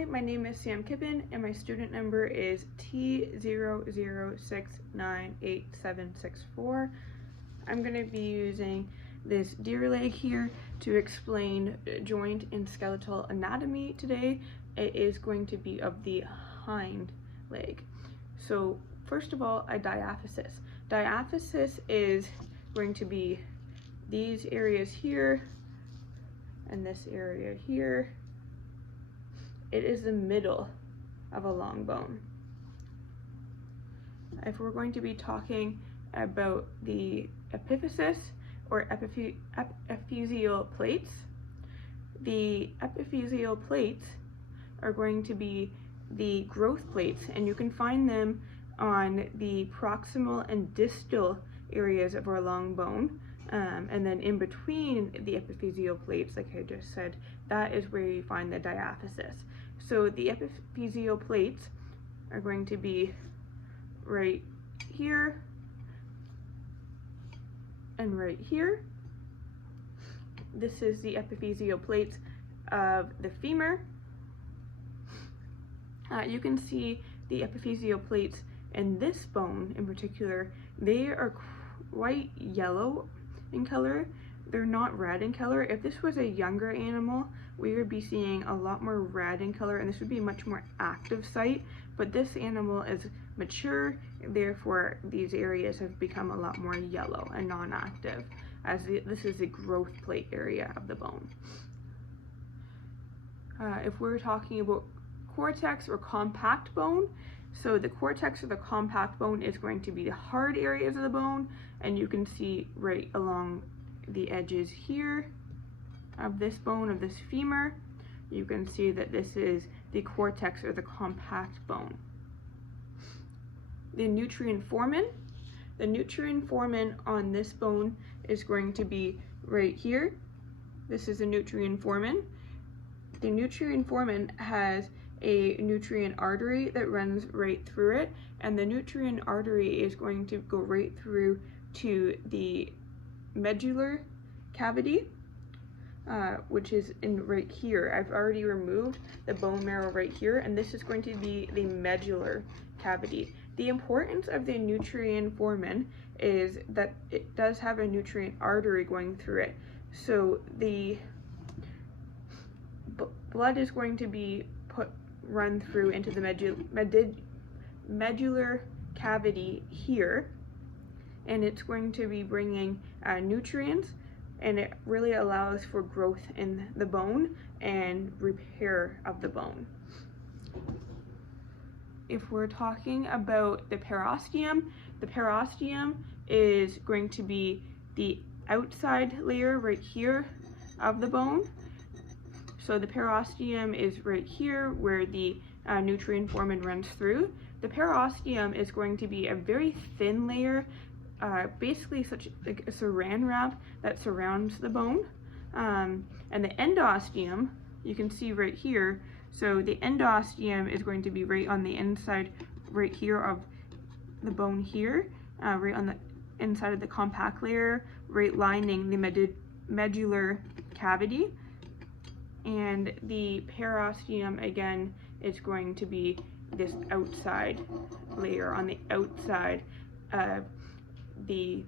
Hi, my name is Sam Kippen and my student number is T00698764. I'm going to be using this deer leg here to explain joint and skeletal anatomy today. It is going to be of the hind leg. So first of all, a diaphysis. Diaphysis is going to be these areas here and this area here. It is the middle of a long bone. If we're going to be talking about the epiphysis or epiphyseal plates, the epiphyseal plates are going to be the growth plates, and you can find them on the proximal and distal areas of our long bone. And then in between the epiphyseal plates, like I just said, that is where you find the diaphysis. So the epiphyseal plates are going to be right here and right here. This is the epiphyseal plates of the femur. You can see the epiphyseal plates in this bone in particular. They are quite yellow in color. They're not red in color. If this was a younger animal, we would be seeing a lot more red in color, and this would be a much more active site. But this animal is mature, therefore these areas have become a lot more yellow and non-active, as this is the growth plate area of the bone. If we're talking about cortex or compact bone, so the cortex or the compact bone is going to be the hard areas of the bone, and you can see right along the edges here of this bone, of this femur, you can see that this is the cortex or the compact bone. The nutrient foramen. The nutrient foramen on this bone is going to be right here. This is a nutrient foramen. The nutrient foramen has a nutrient artery that runs right through it, and the nutrient artery is going to go right through to the medullary cavity, which is in right here. I've already removed the bone marrow right here, and this is going to be the medullary cavity. The importance of the nutrient foramen is that it does have a nutrient artery going through it. So the blood is going to be run through into the medullary cavity here, and it's going to be bringing nutrients, and it really allows for growth in the bone and repair of the bone. If we're talking about the periosteum is going to be the outside layer right here of the bone. So the periosteum is right here where the nutrient foramen runs through. The periosteum is going to be a very thin layer, basically such like a saran wrap that surrounds the bone. And the endosteum, you can see right here. So the endosteum is going to be right on the inside, right here of the bone here, right on the inside of the compact layer, right lining the medullary cavity. And the periosteum again is going to be this outside layer on the outside of the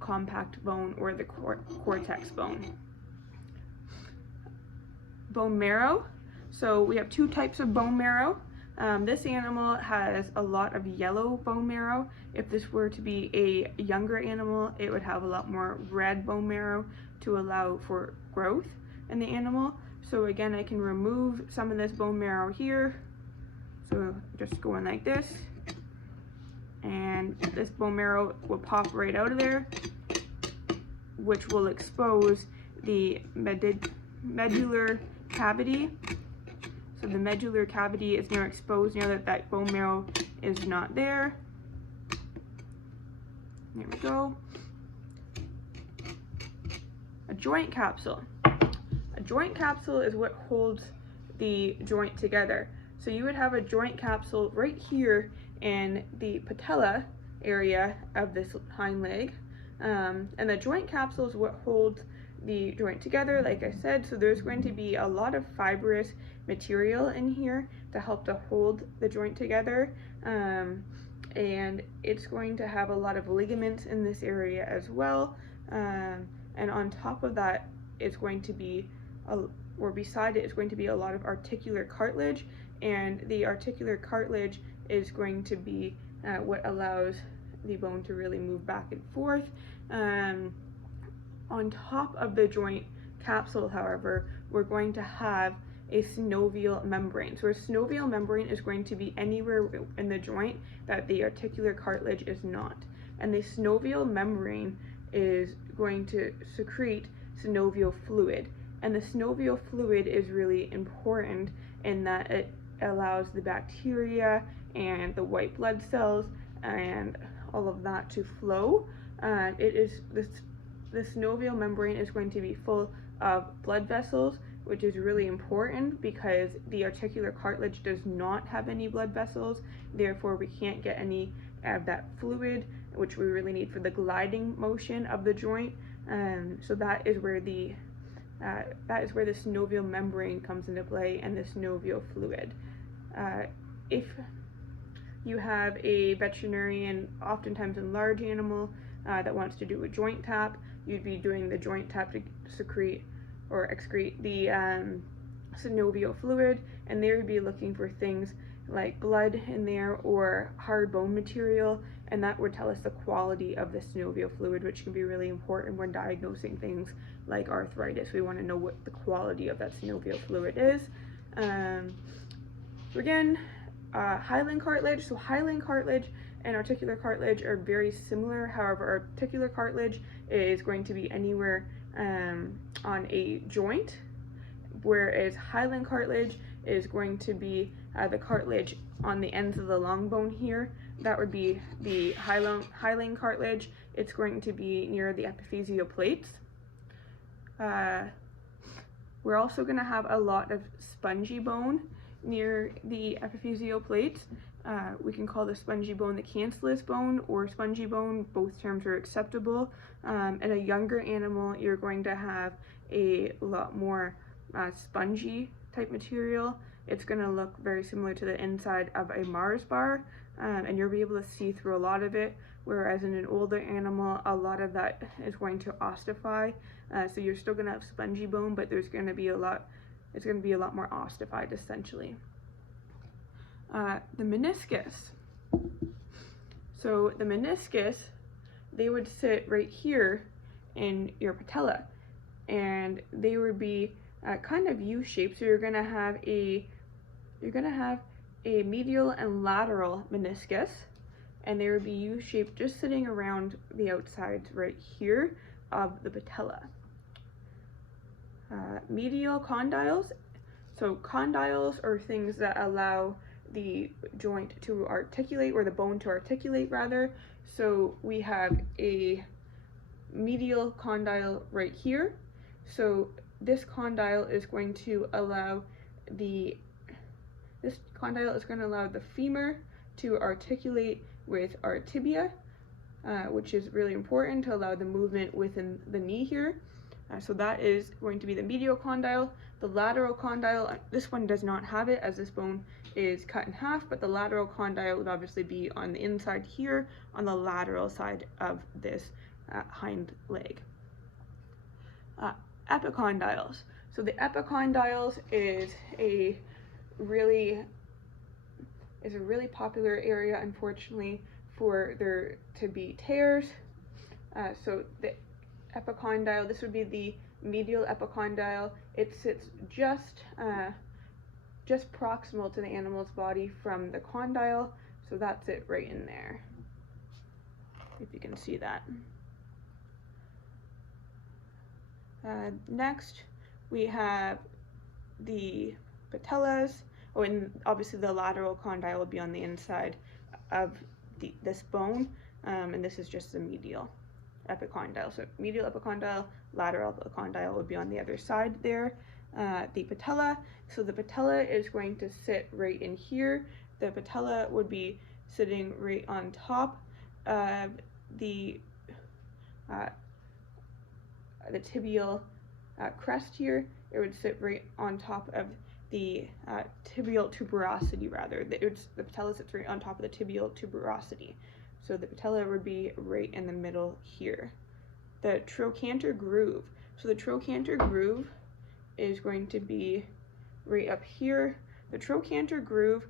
compact bone or the cortex bone. Bone marrow. So we have two types of bone marrow. This animal has a lot of yellow bone marrow. If this were to be a younger animal, it would have a lot more red bone marrow to allow for growth in the animal. So again, I can remove some of this bone marrow here. So just going like this, and this bone marrow will pop right out of there, which will expose the medullary cavity. So the medullary cavity is now exposed now that that bone marrow is not there. There we go. A joint capsule. A joint capsule is what holds the joint together. So you would have a joint capsule right here in the patella area of this hind leg. And the joint capsule is what holds the joint together, like I said. So there's going to be a lot of fibrous material in here to help to hold the joint together, and it's going to have a lot of ligaments in this area as well, and on top of that it's going to be or beside it is going to be a lot of articular cartilage, and the articular cartilage is going to be what allows the bone to really move back and forth. On top of the joint capsule, however, we're going to have a synovial membrane. So a synovial membrane is going to be anywhere in the joint that the articular cartilage is not. And the synovial membrane is going to secrete synovial fluid. And the synovial fluid is really important in that it allows the bacteria and the white blood cells and all of that to flow. The synovial membrane is going to be full of blood vessels, which is really important because the articular cartilage does not have any blood vessels. Therefore, we can't get any of that fluid, which we really need for the gliding motion of the joint. So that is where the synovial membrane comes into play, and the synovial fluid. If you have a veterinarian, oftentimes in large animal, that wants to do a joint tap, you'd be doing the joint tap to secrete or excrete the synovial fluid, and they would be looking for things like blood in there or hard bone material, and that would tell us the quality of the synovial fluid, which can be really important when diagnosing things like arthritis. We want to know what the quality of that synovial fluid is. So again, hyaline cartilage. So hyaline cartilage and articular cartilage are very similar. However, articular cartilage is going to be anywhere on a joint, whereas hyaline cartilage is going to be the cartilage on the ends of the long bone here. That would be the hyaline cartilage. It's going to be near the epiphyseal plates. We're also going to have a lot of spongy bone near the epiphyseal plates. We can call the spongy bone the cancellous bone or spongy bone. Both terms are acceptable. In a younger animal, you're going to have a lot more spongy type material. It's going to look very similar to the inside of a Mars bar, and you'll be able to see through a lot of it, whereas in an older animal, a lot of that is going to ossify. So you're still going to have spongy bone, but it's going to be a lot more ossified essentially. The meniscus. So the meniscus, they would sit right here in your patella, and they would be kind of U-shaped. So you're gonna have a medial and lateral meniscus, and they would be U-shaped, just sitting around the outsides right here of the patella. Medial condyles. So condyles are things that allow the joint to articulate, or the bone to articulate rather. So we have a medial condyle right here. So this condyle is going to allow the femur to articulate with our tibia, which is really important to allow the movement within the knee here. So that is going to be the medial condyle. The lateral condyle, this one does not have it as this bone is cut in half, but the lateral condyle would obviously be on the inside here, on the lateral side of this hind leg. Epicondyles. So the epicondyles is a really popular area, unfortunately, for there to be tears. So the epicondyle, this would be the medial epicondyle. It sits just proximal to the animal's body from the condyle, so that's it right in there, if you can see that. Next, we have the patellas. Oh, and obviously the lateral condyle will be on the inside of this bone, and this is just the medial epicondyle. So medial epicondyle, lateral epicondyle would be on the other side there. The patella. So the patella is going to sit right in here. The patella would be sitting right on top of the the tibial crest here. It would sit right on top of the tibial tuberosity, rather. The patella sits right on top of the tibial tuberosity. So the patella would be right in the middle here. The trochanter groove. So the trochanter groove is going to be right up here. The trochanter groove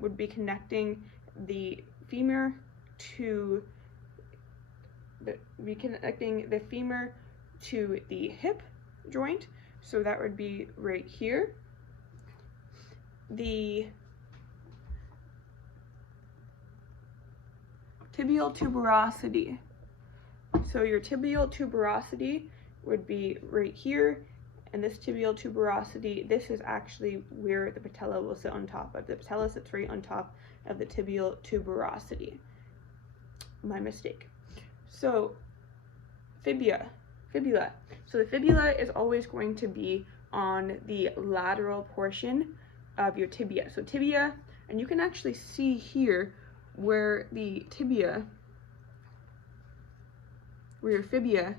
would be connecting the femur to the hip joint. So that would be right here. The tibial tuberosity. So your tibial tuberosity would be right here, and this tibial tuberosity, this is actually where the patella will sit on top of. The patella sits right on top of the tibial tuberosity. My mistake. So fibula. So the fibula is always going to be on the lateral portion of your tibia. So tibia, and you can actually see here where the tibia, where your fibula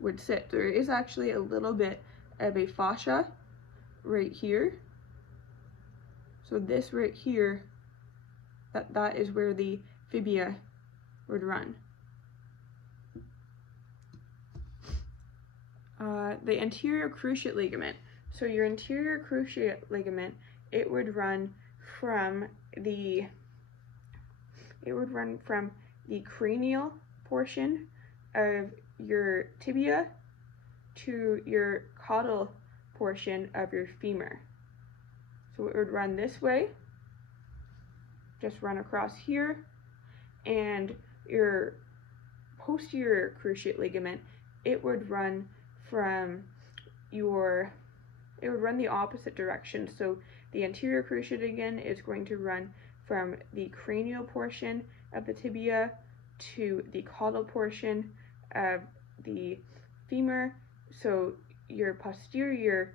would sit. There is actually a little bit of a fascia right here. So this right here, that is where the fibula would run. The anterior cruciate ligament. So your anterior cruciate ligament, it would run from the cranial portion of your tibia to your caudal portion of your femur. So it would run this way, just run across here, and your posterior cruciate ligament, it would run the opposite direction. So the anterior cruciate again is going to run from the cranial portion of the tibia to the caudal portion of the femur. So your posterior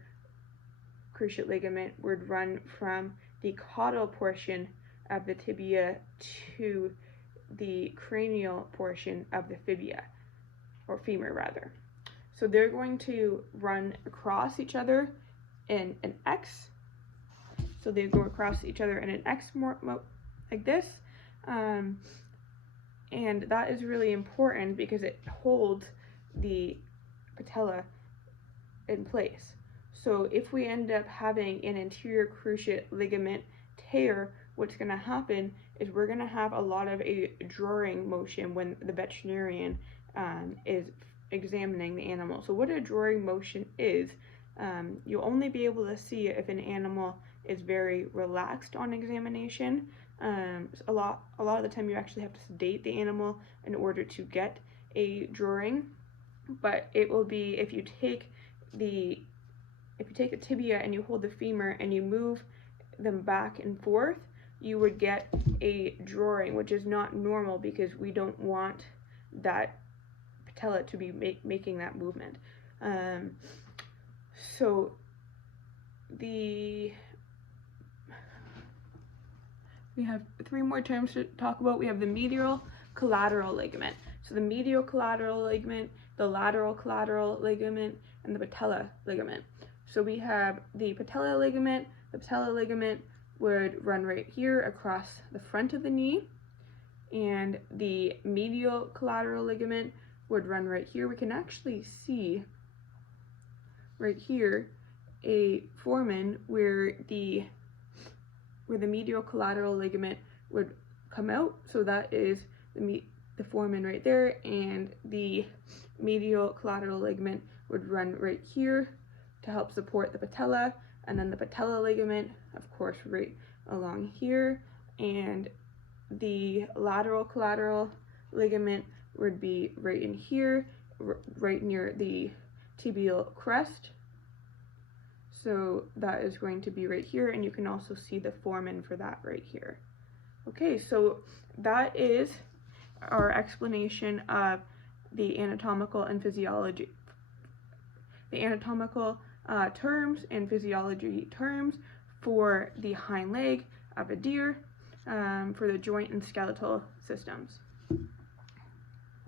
cruciate ligament would run from the caudal portion of the tibia to the cranial portion of the fibula, or femur rather. So they're going to run across each other in an X. So they go across each other in an X like this. And that is really important because it holds the patella in place. So if we end up having an anterior cruciate ligament tear, what's going to happen is we're going to have a lot of a drawing motion when the veterinarian is examining the animal. So what a drawing motion is, you'll only be able to see if an animal is very relaxed on examination. A lot of the time you actually have to sedate the animal in order to get a drawing, but it will be if you take the tibia and you hold the femur and you move them back and forth, you would get a drawing, which is not normal because we don't want that patella to be making that movement. So we have three more terms to talk about. We have the medial collateral ligament. So the medial collateral ligament, the lateral collateral ligament, and the patella ligament. So we have the patella ligament. The patella ligament would run right here across the front of the knee, and the medial collateral ligament would run right here. We can actually see right here a foramen where the medial collateral ligament would come out. So that is the foramen right there, and the medial collateral ligament would run right here to help support the patella, and then the patella ligament, of course, right along here, and the lateral collateral ligament would be right in here, right near the tibial crest. So that is going to be right here, and you can also see the foramen for that right here. Okay, so that is our explanation of the anatomical and physiology, the anatomical terms and physiology terms for the hind leg of a deer, for the joint and skeletal systems.